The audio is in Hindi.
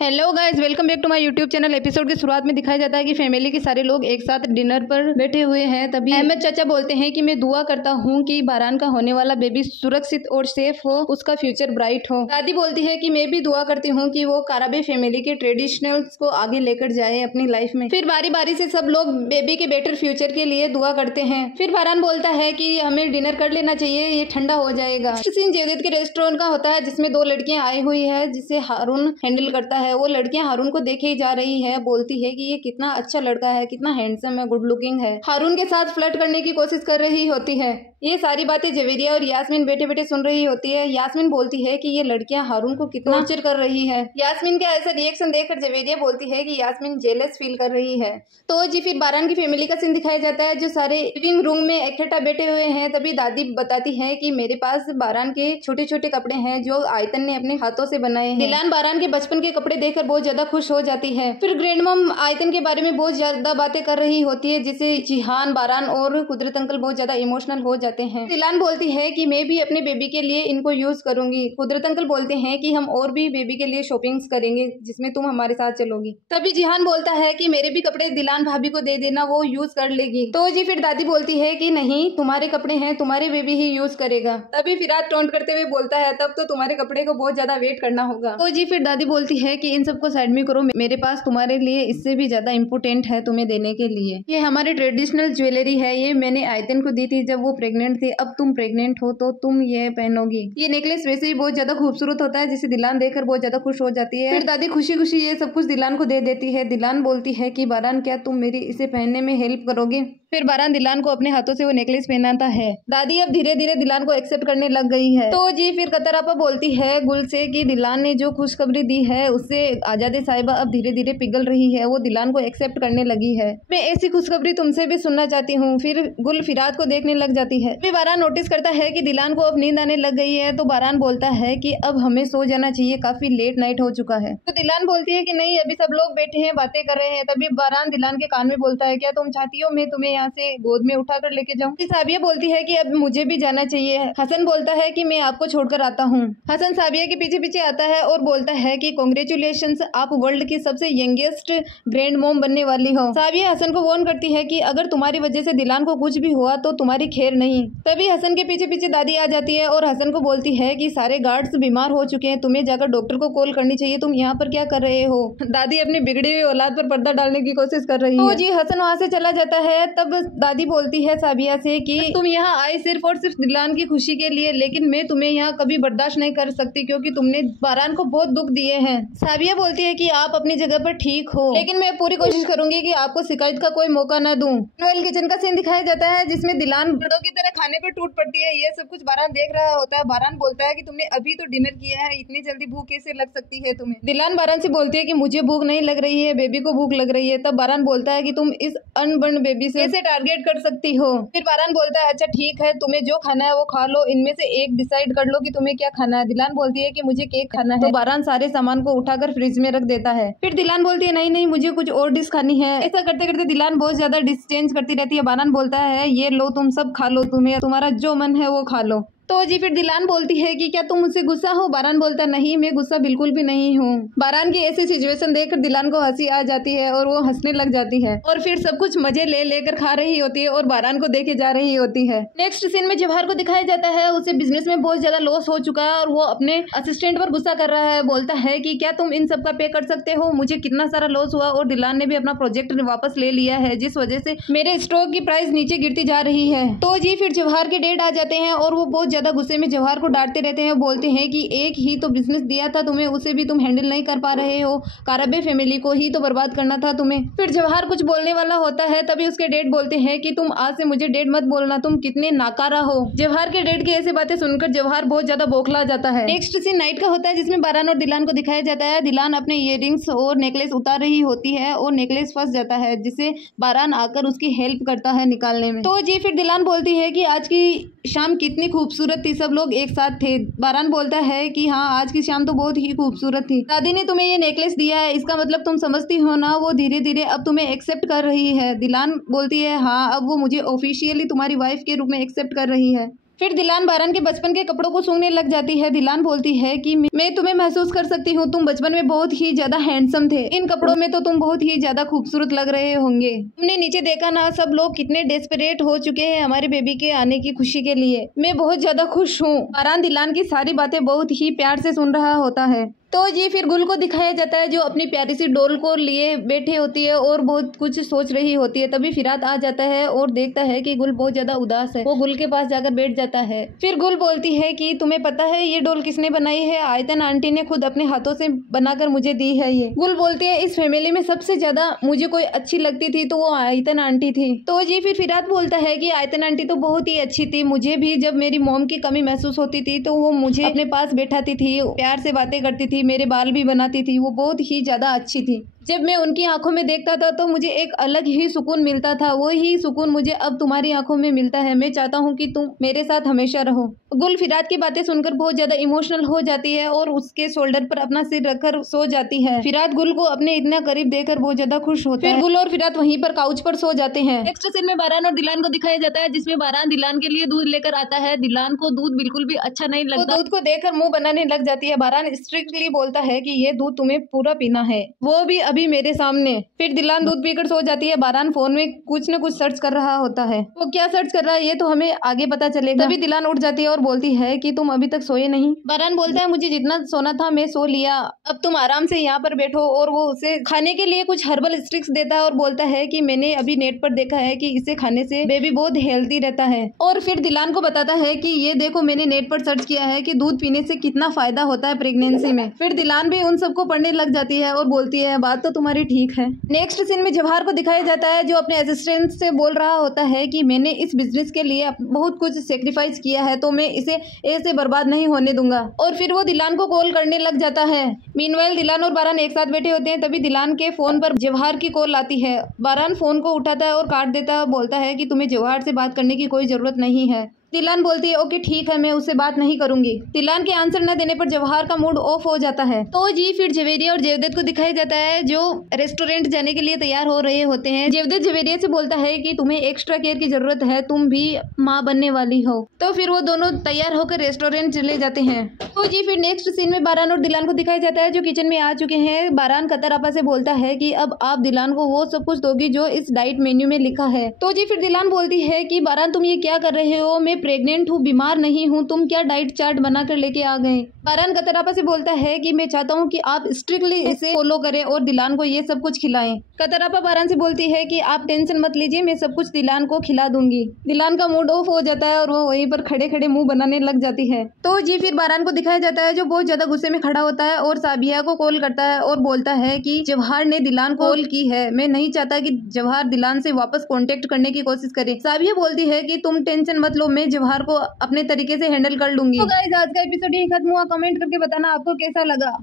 Hello guys, welcome back to my YouTube channel. Episode की शुरुआत में दिखाया जाता है कि फैमिली के सारे लोग एक साथ डिनर पर बैठे हुए हैं। तभी अहमद चाचा बोलते हैं कि मैं दुआ करता हूँ कि बारान का होने वाला बेबी सुरक्षित और सेफ हो, उसका फ्यूचर ब्राइट हो। दादी बोलती है कि मैं भी दुआ करती हूँ कि वो काराबे फैमिली के ट्रेडिशनल्स को आगे लेकर जाए अपनी लाइफ में। फिर बारी बारी से सब लोग बेबी के बेटर फ्यूचर के लिए दुआ करते हैं। फिर बारान बोलता है कि हमें डिनर कर लेना चाहिए, ये ठंडा हो जाएगा। सीन जेवियत के रेस्टोरेंट का होता है जिसमें दो लड़कियां आई हुई है जिसे हारून हैंडल करता है। वो लड़कियां हारून को देखे ही जा रही है, बोलती है कि ये कितना अच्छा लड़का है, कितना हैंडसम है, गुड लुकिंग है। हारून के साथ फ्लर्ट करने की कोशिश कर रही होती है। ये सारी बातें जवेरिया और यास्मीन बैठे बैठे सुन रही होती है। यास्मीन बोलती है कि ये लड़कियां हारून को कितना टॉर्चर कर रही है। यास्मीन का ऐसा रिएक्शन देखकर जवेरिया बोलती है कि यास्मीन जेलस फील कर रही है। तो जी फिर बारान की फैमिली का सीन दिखाया जाता है जो सारे लिविंग रूम में इकट्ठा बैठे हुए हैं। तभी दादी बताती है कि मेरे पास बारान के छोटे छोटे कपड़े हैं जो आयतन ने अपने हाथों से बनाए हैं। दिलान बारान के बचपन के कपड़े देखकर बहुत ज्यादा खुश हो जाती है। फिर ग्रैंड मम आयतन के बारे में बहुत ज्यादा बातें कर रही होती है जिससे जिहान, बारान और कुदरत अंकल बहुत ज्यादा इमोशनल हो जाते हैं। दिलान बोलती है कि मैं भी अपने बेबी के लिए इनको यूज करूंगी। कुदरत अंकल बोलते हैं कि हम और भी बेबी के लिए शॉपिंग्स करेंगे जिसमें तुम हमारे साथ चलोगी। तभी जिहान बोलता है कि मेरे भी कपड़े दिलान भाभी को दे देना, वो यूज कर लेगी। तो जी फिर दादी बोलती है कि नहीं, तुम्हारे कपड़े हैं, तुम्हारे बेबी ही यूज करेगा। तभी फिराद टोंट करते हुए बोलता है तब तो तुम्हारे कपड़े को बहुत ज्यादा वेट करना होगा। तो जी फिर दादी बोलती है कि इन सबको साइड में करो, मेरे पास तुम्हारे लिए इससे भी ज्यादा इम्पोर्टेंट है तुम्हें देने के लिए। ये हमारी ट्रेडिशनल ज्वेलरी है, ये मैंने आयतन को दी थी जब वो प्रेग्नेंट थी, अब तुम प्रेग्नेंट हो तो तुम ये पहनोगी। ये नेकलेस वैसे ही बहुत ज्यादा खूबसूरत होता है जिसे दिलान देखकर बहुत ज्यादा खुश हो जाती है। फिर दादी खुशी खुशी ये सब कुछ दिलान को दे देती है। दिलान बोलती है कि बारान, क्या तुम मेरी इसे पहनने में हेल्प करोगे? फिर बारान दिलान को अपने हाथों से वो नेकलेस पहनाता है। दादी अब धीरे धीरे दिलान को एक्सेप्ट करने लग गई है। तो जी फिर कतरापा बोलती है गुल से कि दिलान ने जो खुशखबरी दी है उससे आजादे साहिबा अब धीरे धीरे पिघल रही है, वो दिलान को एक्सेप्ट करने लगी है। मैं ऐसी खुशखबरी तुमसे भी सुनना चाहती हूँ। फिर गुल फिराद को देखने लग जाती है। फिर बारान नोटिस करता है कि दिलान को अब नींद आने लग गई है। तो बारान बोलता है कि अब हमें सो जाना चाहिए, काफी लेट नाइट हो चुका है। तो दिलान बोलती है कि नहीं, अभी सब लोग बैठे हैं, बातें कर रहे हैं। तभी बारान दिलान के कान में बोलता है, क्या तुम चाहती हो मैं तुम्हें यहाँ से गोद में उठा कर लेके जाऊँ? साबिया बोलती है कि अब मुझे भी जाना चाहिए। हसन बोलता है कि मैं आपको छोड़कर आता हूँ। हसन साबिया के पीछे पीछे आता है और बोलता है कि कांग्रेचुलेशंस, आप वर्ल्ड की सबसे यंगेस्ट ग्रैंड मॉम बनने वाली हो। साबिया हसन को वार्न करती है कि अगर तुम्हारी वजह से दिलान को कुछ भी हुआ तो तुम्हारी खैर नहीं। तभी हसन के पीछे पीछे दादी आ जाती है और हसन को बोलती है कि सारे गार्ड्स बीमार हो चुके हैं, तुम्हें जाकर डॉक्टर को कॉल करनी चाहिए, तुम यहाँ पर क्या कर रहे हो? दादी अपनी बिगड़ी हुई औलाद पर पर्दा डालने की कोशिश कर रही है। तो जी हसन वहाँ से चला जाता है। तब दादी बोलती है साबिया से कि तुम यहाँ आई सिर्फ और सिर्फ दिलान की खुशी के लिए, लेकिन मैं तुम्हें यहाँ कभी बर्दाश्त नहीं कर सकती क्योंकि तुमने बारान को बहुत दुख दिए हैं। साबिया बोलती है कि आप अपनी जगह पर ठीक हो, लेकिन मैं पूरी कोशिश करूंगी कि आपको शिकायत का कोई मौका न दूं। नोएल किचन का सीन दिखाया जाता है जिसमें दिलान बर्डों की तरह खाने पर टूट पड़ती है। ये सब कुछ बारान देख रहा होता है। बारान बोलता है कि तुमने अभी तो डिनर किया है, इतनी जल्दी भूख कैसे लग सकती है तुम्हें? दिलान बारान से बोलती है कि मुझे भूख नहीं लग रही है, बेबी को भूख लग रही है। तब बारान बोलता है कि तुम इस अनबर्न बेबी से कैसे टारगेट कर सकती हो? फिर बारान बोलता है अच्छा ठीक है, तुम्हें जो खाना है वो खा लो, इनमें से एक डिसाइड कर लो कि तुम्हें क्या खाना है। दिलान बोलती है कि मुझे केक खाना है। तो बारान सारे सामान को उठाकर फ्रिज में रख देता है। फिर दिलान बोलती है नहीं नहीं, मुझे कुछ और डिश खानी है। ऐसा करते करते दिलान बहुत ज्यादा डिश चेंज करती रहती है। बारान बोलता है ये लो, तुम सब खा लो, तुम्हें तुम्हारा जो मन है वो खा लो। तो जी फिर दिलान बोलती है कि क्या तुम मुझसे गुस्सा हो? बारान बोलता नहीं, मैं गुस्सा बिल्कुल भी नहीं हूँ। बारान की ऐसी सिचुएशन देखकर दिलान को हंसी आ जाती है और वो हंसने लग जाती है और फिर सब कुछ मजे ले लेकर खा रही होती है और बारान को देखे जा रही होती है। नेक्स्ट सीन में जवाहर को दिखाया जाता है। उसे बिजनेस में बहुत ज्यादा लॉस हो चुका है और वो अपने असिस्टेंट पर गुस्सा कर रहा है। बोलता है कि क्या तुम इन सब का पे कर सकते हो? मुझे कितना सारा लॉस हुआ और दिलान ने भी अपना प्रोजेक्ट वापस ले लिया है जिस वजह से मेरे स्टॉक की प्राइस नीचे गिरती जा रही है। तो जी फिर जवाहर के डैड आ जाते हैं और वो बहुत ज्यादा गुस्से में जवाहर को डांटते रहते हैं। बोलते हैं कि एक ही तो बिजनेस दिया था तुम्हें, उसे भी तुम हैंडल नहीं कर पा रहे हो, काराबे फैमिली को ही तो बर्बाद करना था तुम्हें। फिर जवाहर कुछ बोलने वाला होता है तभी उसके डैड बोलते हैं कि तुम आज से मुझे डैड मत बोलना, तुम कितने नाकारा हो। जवाहर के डैड की ऐसी बातें सुनकर जवाहर बहुत ज्यादा बौखला जाता है। नेक्स्ट सीन नाइट का होता है जिसमें बारान और दिलान को दिखाया जाता है। दिलान अपने इयररिंग्स और नेकलेस उतार रही होती है और नेकलेस फंस जाता है जिसे बारान आकर उसकी हेल्प करता है निकालने में। तो जी फिर दिलान बोलती है कि आज की शाम कितनी खूबसूरत थी, सब लोग एक साथ थे। बारान बोलता है कि हाँ, आज की शाम तो बहुत ही खूबसूरत थी। दादी ने तुम्हें ये नेकलेस दिया है, इसका मतलब तुम समझती हो ना, वो धीरे धीरे अब तुम्हें एक्सेप्ट कर रही है। दिलान बोलती है हाँ, अब वो मुझे ऑफिशियली तुम्हारी वाइफ के रूप में एक्सेप्ट कर रही है। फिर दिलान बारान के बचपन के कपड़ों को सूंघने लग जाती है। दिलान बोलती है कि मैं तुम्हें महसूस कर सकती हूँ, तुम बचपन में बहुत ही ज्यादा हैंडसम थे, इन कपड़ों में तो तुम बहुत ही ज्यादा खूबसूरत लग रहे होंगे। तुमने नीचे देखा ना, सब लोग कितने डेस्परेट हो चुके हैं हमारे बेबी के आने की खुशी के लिए। मैं बहुत ज्यादा खुश हूँ। बारान दिलान की सारी बातें बहुत ही प्यार से सुन रहा होता है। तो जी फिर गुल को दिखाया जाता है जो अपनी प्यारी सी डोल को लिए बैठी होती है और बहुत कुछ सोच रही होती है। तभी फिरात आ जाता है और देखता है कि गुल बहुत ज्यादा उदास है। वो गुल के पास जाकर बैठ जाता है। फिर गुल बोलती है कि तुम्हें पता है ये डोल किसने बनाई है? आयतन आंटी ने खुद अपने हाथों से बनाकर मुझे दी है। ये गुल बोलती है इस फैमिली में सबसे ज्यादा मुझे कोई अच्छी लगती थी तो वो आयतन आंटी थी। तो जी फिर फिरात बोलता है कि आयतन आंटी तो बहुत ही अच्छी थी, मुझे भी जब मेरी मॉम की कमी महसूस होती थी तो वो मुझे अपने पास बैठाती थी, प्यार से बातें करती थी, मेरे बाल भी बनाती थी, वो बहुत ही ज्यादा अच्छी थी। जब मैं उनकी आंखों में देखता था तो मुझे एक अलग ही सुकून मिलता था, वो ही सुकून मुझे अब तुम्हारी आंखों में मिलता है। मैं चाहता हूँ कि तुम मेरे साथ हमेशा रहो। गुल फिरात की बातें सुनकर बहुत ज्यादा इमोशनल हो जाती है और उसके शोल्डर पर अपना सिर रखकर सो जाती है। फिरात गुल को अपने इतना करीब देखकर बहुत ज्यादा खुश होता है। फिर गुल और फिरात वहीं पर काउच पर सो जाते हैं। नेक्स्ट सीन में बारान और दिलान को दिखाया जाता है जिसमें बारान दिलान के लिए दूध लेकर आता है। दिलान को दूध बिल्कुल भी अच्छा नहीं लगता, दूध को देखकर मुंह बनाने लग जाती है। बारान स्ट्रिक्टली बोलता है कि ये दूध तुम्हें पूरा पीना है, वो भी अभी मेरे सामने। फिर दिलान दूध पीकर सो जाती है। बारान फोन में कुछ न कुछ सर्च कर रहा होता है। वो क्या सर्च कर रहा है ये तो हमें आगे पता चलेगा। तभी दिलान उठ जाती है और बोलती है कि तुम अभी तक सोए नहीं। बारान बोलता है मुझे जितना सोना था मैं सो लिया, अब तुम आराम से यहाँ पर बैठो। और वो उसे खाने के लिए कुछ हर्बल स्टिक्स देता है और बोलता है कि मैंने अभी नेट पर देखा है कि इसे खाने से बेबी बहुत हेल्दी रहता है। और फिर दिलान को बताता है कि ये देखो मैंने नेट पर सर्च किया है कि दूध पीने से कितना फायदा होता है प्रेगनेंसी में। फिर दिलान भी उन सबको पढ़ने लग जाती है और बोलती है बात तो तुम्हारी ठीक है। नेक्स्ट सीन में जवाहर को दिखाया जाता है जो अपने असिस्टेंट से बोल रहा होता है कि मैंने इस बिजनेस के लिए बहुत कुछ सेक्रीफाइस किया है तो मैं इसे ऐसे बर्बाद नहीं होने दूंगा। और फिर वो दिलान को कॉल करने लग जाता है। मीनवाइल दिलान और बारान एक साथ बैठे होते हैं। तभी दिलान के फोन पर जवाहर की कॉल आती है। बारान फोन को उठाता है और काट देता है और बोलता है कि तुम्हें जवाहर से बात करने की कोई जरूरत नहीं है। दिलान बोलती है ओके ठीक है मैं उससे बात नहीं करूंगी। दिलान के आंसर न देने पर जवाहर का मूड ऑफ हो जाता है। तो जी फिर जवेरिया और जेवदत्त को दिखाया जाता है जो रेस्टोरेंट जाने के लिए तैयार हो रहे होते हैं। जेवदत्त जवेरिया से बोलता है कि तुम्हें एक्स्ट्रा केयर की जरूरत है, तुम भी माँ बनने वाली हो। तो फिर वो दोनों तैयार होकर रेस्टोरेंट चले जाते हैं। तो जी फिर नेक्स्ट सीन में बारान और दिलान को दिखाया जाता है जो किचन में आ चुके हैं। बारान कतर आपा से बोलता है कि अब आप दिलान को वो सब कुछ दोगी जो इस डाइट मेन्यू में लिखा है। तो जी फिर दिलान बोलती है कि बारान तुम ये क्या कर रहे हो, मैं प्रेग्नेंट हूँ, बीमार नहीं हूँ, तुम क्या डाइट चार्ट बनाकर लेके आ गए। बारान कतरापा से बोलता है कि मैं चाहता हूँ कि आप स्ट्रिक्टली इसे फॉलो करें और दिलान को ये सब कुछ खिलाएं। कतरापा बारान से बोलती है कि आप टेंशन मत लीजिए, मैं सब कुछ दिलान को खिला दूंगी। दिलान का मूड ऑफ हो जाता है और वो वहीं पर खड़े खड़े मुंह बनाने लग जाती है। तो जी फिर बारान को दिखाया जाता है जो बहुत ज्यादा गुस्से में खड़ा होता है और साबिया को कॉल करता है और बोलता है कि जवाहर ने दिलान को कॉल की है, मैं नहीं चाहता कि जवाहर दिलान से वापस कॉन्टेक्ट करने की कोशिश करे। साबिया बोलती है कि तुम टेंशन मत लो, मैं जवाहर को अपने तरीके से हैंडल कर लूंगी। तो गाइस आज का एपिसोड यही खत्म हुआ। कमेंट करके बताना आपको कैसा लगा।